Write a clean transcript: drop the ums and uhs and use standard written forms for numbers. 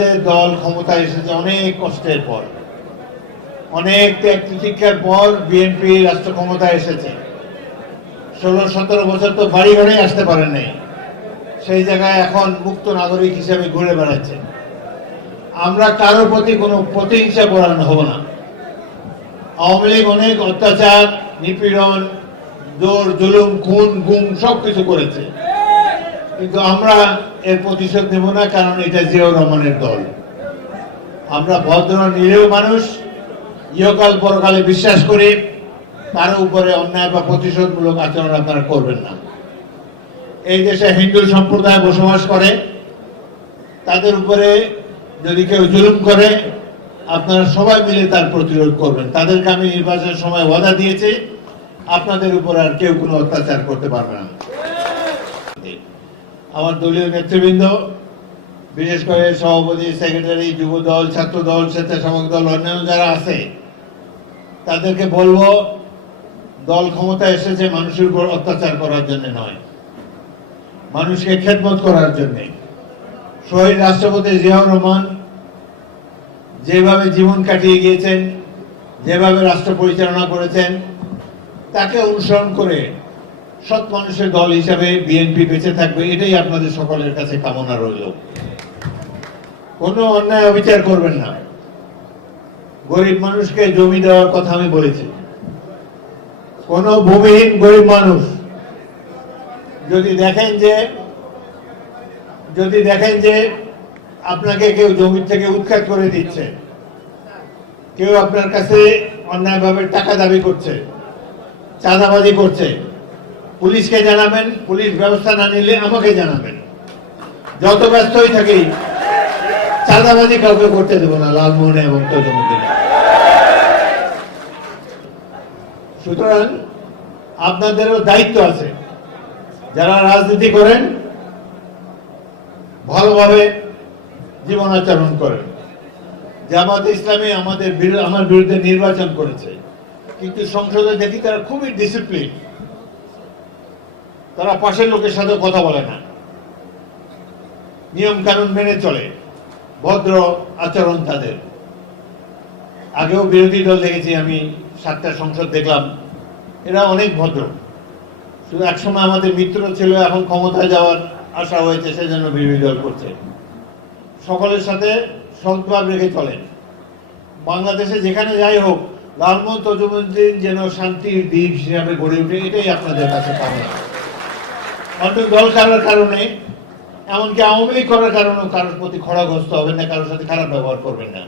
আপনাদের দল ক্ষমতায় এসেছে অনেক কষ্টের পর, অনেক ত্যাগ তিতিক্ষার পর বিএনপি রাষ্ট্র ক্ষমতায় এসেছে। 16-17 বছর তো বাড়ি ঘরে আসতে পারেন নাই, সেই জায়গায় এখন মুক্ত নাগরিক হিসেবে ঘুরে বেড়াচ্ছে। আমরা কারোর প্রতি কোনো প্রতিহিংসা পরায়ণ হব না। আওয়ামী লীগ অনেক অত্যাচার, নিপীড়ন, জোর জুলুম, খুন গুম সবকিছু করেছে, কিন্তু আমরা এর প্রতিশোধ নেব না, কারণ এটা জিয়াউর রহমানের দল। আমরা ভদ্র নিরীহ মানুষ, ইহকাল পরকালে বিশ্বাস করি। কারো উপরে অন্যায় বা প্রতিশোধমূলক আচরণ আপনারা করবেন না। এই দেশে হিন্দু সম্প্রদায় বসবাস করে, তাদের উপরে যদি কেউ জুলুম করে আপনারা সবাই মিলে তার প্রতিরোধ করবেন। তাদেরকে আমি নির্বাচনের সময় ওয়াদা দিয়েছি, আপনাদের উপর আর কেউ কোনো অত্যাচার করতে পারবে না। আমার দলীয় নেতৃবৃন্দ, বিশেষ করে সভাপতি, সেক্রেটারি, যুব দল, ছাত্র দল, স্বেচ্ছাসেবক দল, অন্যান্য যারা আছে, তাদেরকে বলবো দল ক্ষমতায় এসেছে মানুষের উপর অত্যাচার করার জন্য নয়, মানুষকে খেদমত করার জন্য। শহীদ রাষ্ট্রপতি জিয়াউর রহমান যেভাবে জীবন কাটিয়ে গিয়েছেন, যেভাবে রাষ্ট্র পরিচালনা করেছেন, তাকে অনুসরণ করে সৎ মানুষের দল হিসাবে বিএনপি বেঁচে থাকবে, এটাই আপনাদের সকলের কাছে কামনা রইল। কোনো অন্যায় অবিচার করবেন না। গরিব মানুষকে জমি দেওয়ার কথা আমি বলেছি। কোন ভূমিহীন গরিব মানুষ যদি দেখেন যে আপনাকে কেউ জমি থেকে উৎখাত করে দিচ্ছে, কেউ আপনার কাছে অন্যায়ভাবে টাকা দাবি করছে, চাঁদাবাজি করছে, পুলিশকে জানাবেন। পুলিশ ব্যবস্থা না নিলে আমাকে জানাবেন। যত ব্যস্তই থাকি, চাঁদাবাজি কাউকে করতে দেব না লালমোহনে এবং তজুমুদ্দিনে। সুতরাং আপনাদেরও দায়িত্ব আছে, যারা রাজনীতি করেন ভালোভাবে জীবনাচরণ করেন। জামাত ইসলামী আমার বিরুদ্ধে নির্বাচন করেছে, কিন্তু সংসদে দেখি তারা খুবই ডিসিপ্লিন। তারা পাশের লোকের সাথে কথা বলে না, নিয়ম কানুন মেনে চলে, ভদ্র আচরণ তাদের। আগেও বিরোধী দল দেখেছি আমি, 7টা সংসদ দেখলাম, এরা অনেক ভদ্র। শুধু একসময় আমাদের মিত্র ছিল, এখন ক্ষমতায় যাওয়ার আশা হয়েছে, সেজন্য বিরোধী দল করছে। সকলের সাথে সদ্ভাব রেখে চলেন। বাংলাদেশে যেখানে যাই হোক, লালমোহন তজুমুদ্দিন যেন শান্তির দ্বীপ হিসাবে গড়ে উঠে, এটাই আপনাদের কাছে কামনা। অন্য দল করার কারণে, এমনকি আওয়ামী লীগ করার কারণেও কারোর প্রতি খড়াগ্রস্ত হবেন না, কারোর সাথে খারাপ ব্যবহার করবেন না।